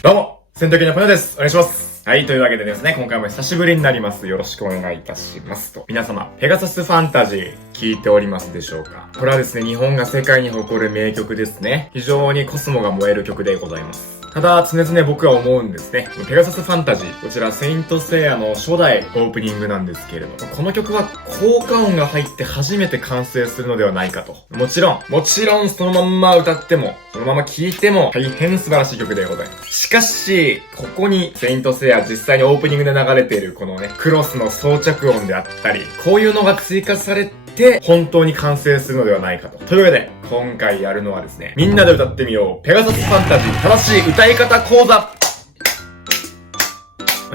どうも、戦闘機のポニョです。お願いします。はい、というわけでですね、今回も久しぶりになります。よろしくお願いいたしますと。皆様、ペガサスファンタジー、聞いておりますでしょうか？これはですね、日本が世界に誇る名曲ですね。非常にコスモが燃える曲でございます。ただ、常々僕は思うんですね。ペガサスファンタジー。こちら、セイントセイヤの初代オープニングなんですけれども、この曲は効果音が入って初めて完成するのではないかと。もちろんそのまんま歌っても、そのまま聴いても大変素晴らしい曲でございます。しかし、ここにセイントセイヤ実際にオープニングで流れているこのね、クロスの装着音であったり、こういうのが追加されて、本当に完成するのではないかと。というわけで、今回やるのはですね、みんなで歌ってみよう。ペガサスファンタジー正しい歌い方講座。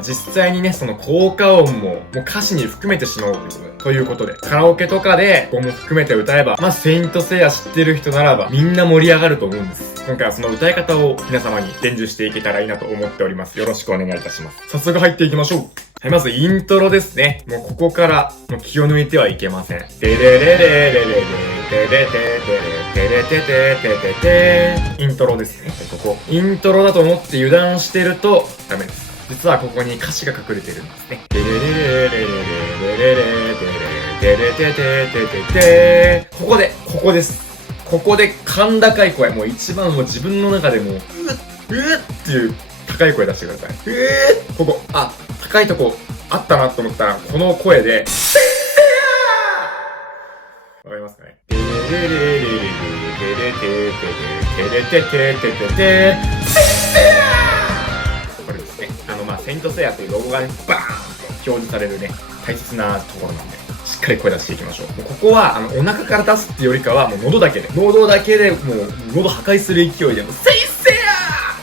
実際にね、その効果音も歌詞に含めてしまおうということで、カラオケとかでここも含めて歌えば、セイントセイヤ知ってる人ならばみんな盛り上がると思うんです。今回はその歌い方を皆様に伝授していけたらいいなと思っております。よろしくお願いいたします。早速入っていきましょう。はい、まずイントロですね。もうここから気を抜いてはいけません。デレレレレレレレレレレテレテテテテテイントロですね。ここイントロだと思って油断してるとダメです。実はここに歌詞が隠れてるんですね。デレレレレレレレレレレレレテテテテテここです。ここで甲高い声、もう一番自分の中でもうっていう高い声出してください。ここ、高いとこあったなと思ったら、この声で、わかりますかね？デレレレレレレレレテレテテテテテこれですね。セイントセイヤというロゴがね、バーンと表示されるね、大切なところなんで、しっかり声出していきましょう。ここは、お腹から出すってよりかは、もう喉だけで、もう喉破壊する勢いで、セイセイヤ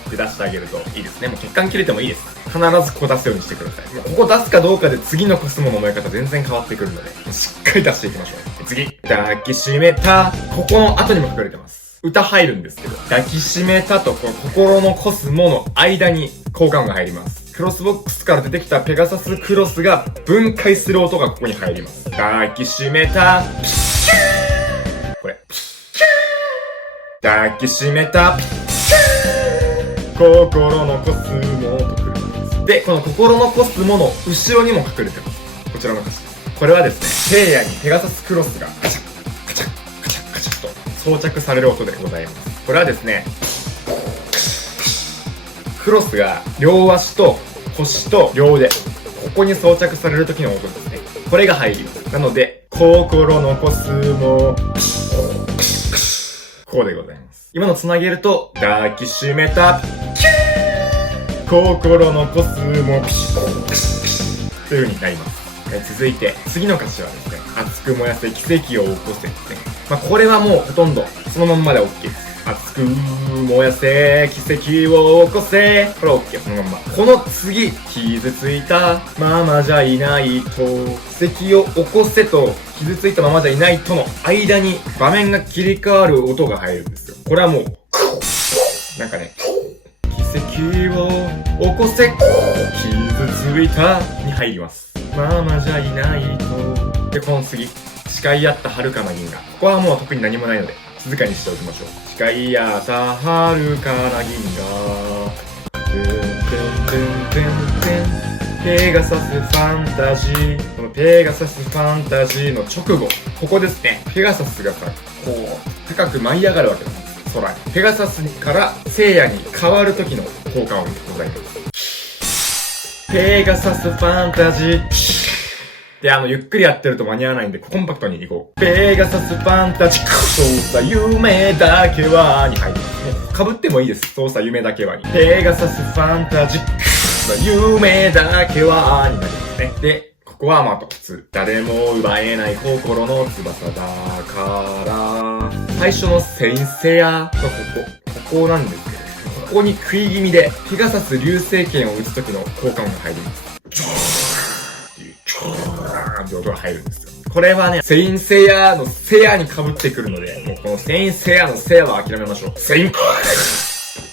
ーって出してあげるといいですね。もう血管切れてもいいです。必ずここ出すようにしてください。もうここ出すかどうかで次のコスモの燃え方全然変わってくるので、しっかり出していきましょう。次。抱きしめた。ここの後にも書かれてます。歌入るんですけど、抱きしめたとこの心のコスモの間に効果音が入ります。クロスボックスから出てきたペガサスクロスが分解する音がここに入ります。抱きしめた。これ。抱きしめた。心のコスモとくるんです。で、この心のコスモの後ろにも隠れてます。こちらの歌詞です。これはですね、聖夜にペガサスクロスがカチャッカチャッカチャッカチャッと装着される音でございます。これはですね、クロスが両足と腰と両腕、ここに装着される時の音ですね。これが入ります。なので、心のコスモ、こうでございます。今の繋げると、抱きしめた、心のコスモ、という風になります。続いて、次の歌詞はですね、熱く燃やせ奇跡を起こせですね。これはもうほとんどそのまんまで OK です。熱く燃やせ奇跡を起こせこれ OK そのまんま。この次傷ついたままじゃいないと奇跡を起こせと傷ついたままじゃいないとの間に場面が切り替わる音が入るんですよ。これはもうなんかね、奇跡を起こせ傷ついたに入ります。ままじゃいないとで、この次誓い合った遥かな銀河、ここはもう特に何もないので静かにしておきましょう。誓い合った遥かな銀河、ペガサスファンタジー。このペガサスファンタジーの直後、ここですね。ペガサスがさ、こう高く舞い上がるわけなんです。空にペガサスから聖夜に変わる時の効果音でございます。ペガサスファンタジーで、ゆっくりやってると間に合わないんで、コンパクトにいこう。ペガサスファンタジー、そうさ夢だけはに入ります。もう被ってもいいです。そうさ夢だけはに。ペガサスファンタジー、そうさ夢だけはになりますね。で、ここは普通。誰も奪えない心の翼だから。最初のセインセイヤのここなんですけど、ここに食い気味で、ペガサス流星剣を打つ時の効果音が入ります。って音が入るんですよ。これはね、セインセイヤのセイヤに被ってくるので、もうこのセインセイヤのセイヤは諦めましょう。セイン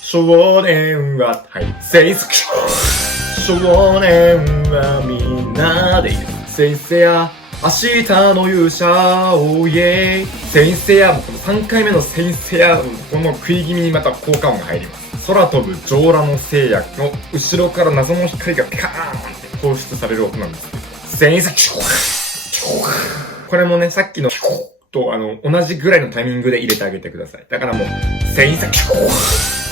少年は、はい。セイン少年はみんなでいいです。セインセイヤ、明日の勇者をイエーイ。セインセイヤもこの3回目のセインセイヤ、この食い気味にまた効果音が入ります。空飛ぶ上裸の聖夜の後ろから謎の光がピカーンって放出される音なんですけど、セインサこれもね、さっきのと同じぐらいのタイミングで入れてあげてください。だからもう、セインサこ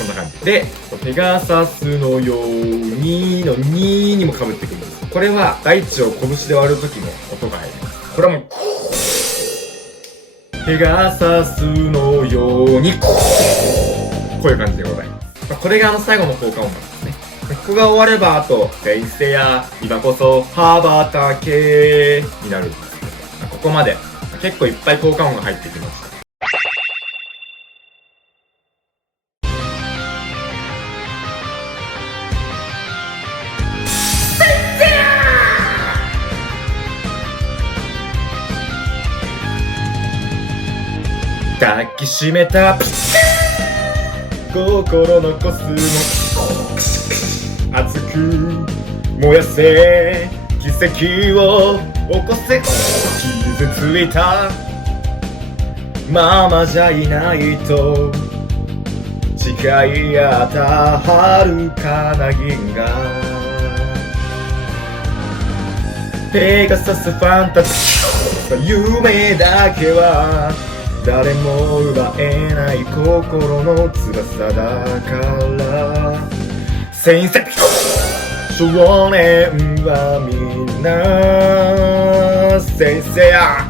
んな感じ。で、ペガサスのようにの2にも被ってくるんです。これは大地を拳で割る時の音が入ります。これはもう、ペガサスのように、こういう感じでございます。これが最後の効果音なんですね。ここが終われば、あと、セイセや、今こそ、羽ばたけになるんですけど、ここまで、結構いっぱい効果音が入ってきました。抱きしめた心のコスモ熱く燃やせ奇跡を起こせ傷ついたままじゃいないと誓い合った遥かな銀河ペガサスファンタジー夢だけは誰も奪えない心の翼だからセインセピ少年はみんな先生や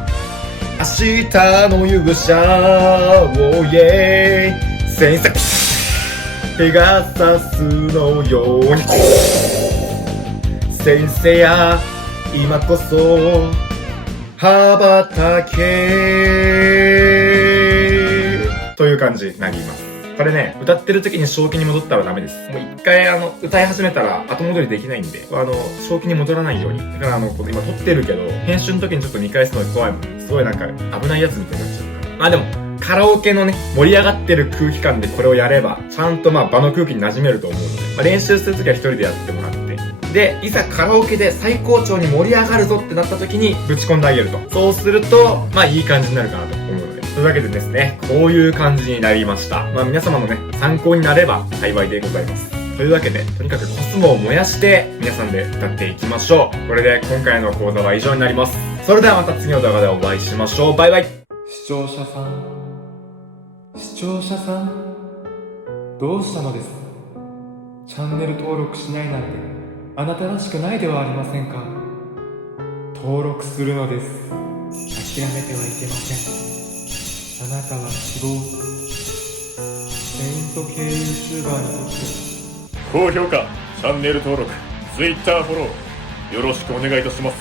明日の勇者をイエイセインセピペガサスのように先生や今こそ羽ばたけという感じになります。これね、歌ってる時に正気に戻ったらダメです。もう一回歌い始めたら後戻りできないんで、正気に戻らないように。だから今撮ってるけど、編集の時にちょっと見返すのが怖いもん。すごいなんか危ないやつみたいになっちゃうから。まあでも、カラオケのね、盛り上がってる空気感でこれをやれば、ちゃんと場の空気に馴染めると思うので、練習する時は一人でやってもらって、で、いざカラオケで最高潮に盛り上がるぞってなった時にぶち込んであげると。そうすると、いい感じになるかなと思うので。というわけでですね、こういう感じになりました。皆様のね、参考になれば幸いでございます。というわけで、とにかくコスモを燃やして、皆さんで歌っていきましょう。これで今回の講座は以上になります。それではまた次の動画でお会いしましょう。バイバイ。視聴者さん、どうしたのです？チャンネル登録しないなんて、あなたらしくないではありませんか？登録するのです。諦めてはいけません。あなたは希望。セイント系 YouTuber にとって高評価、チャンネル登録、Twitter フォローよろしくお願いいたします。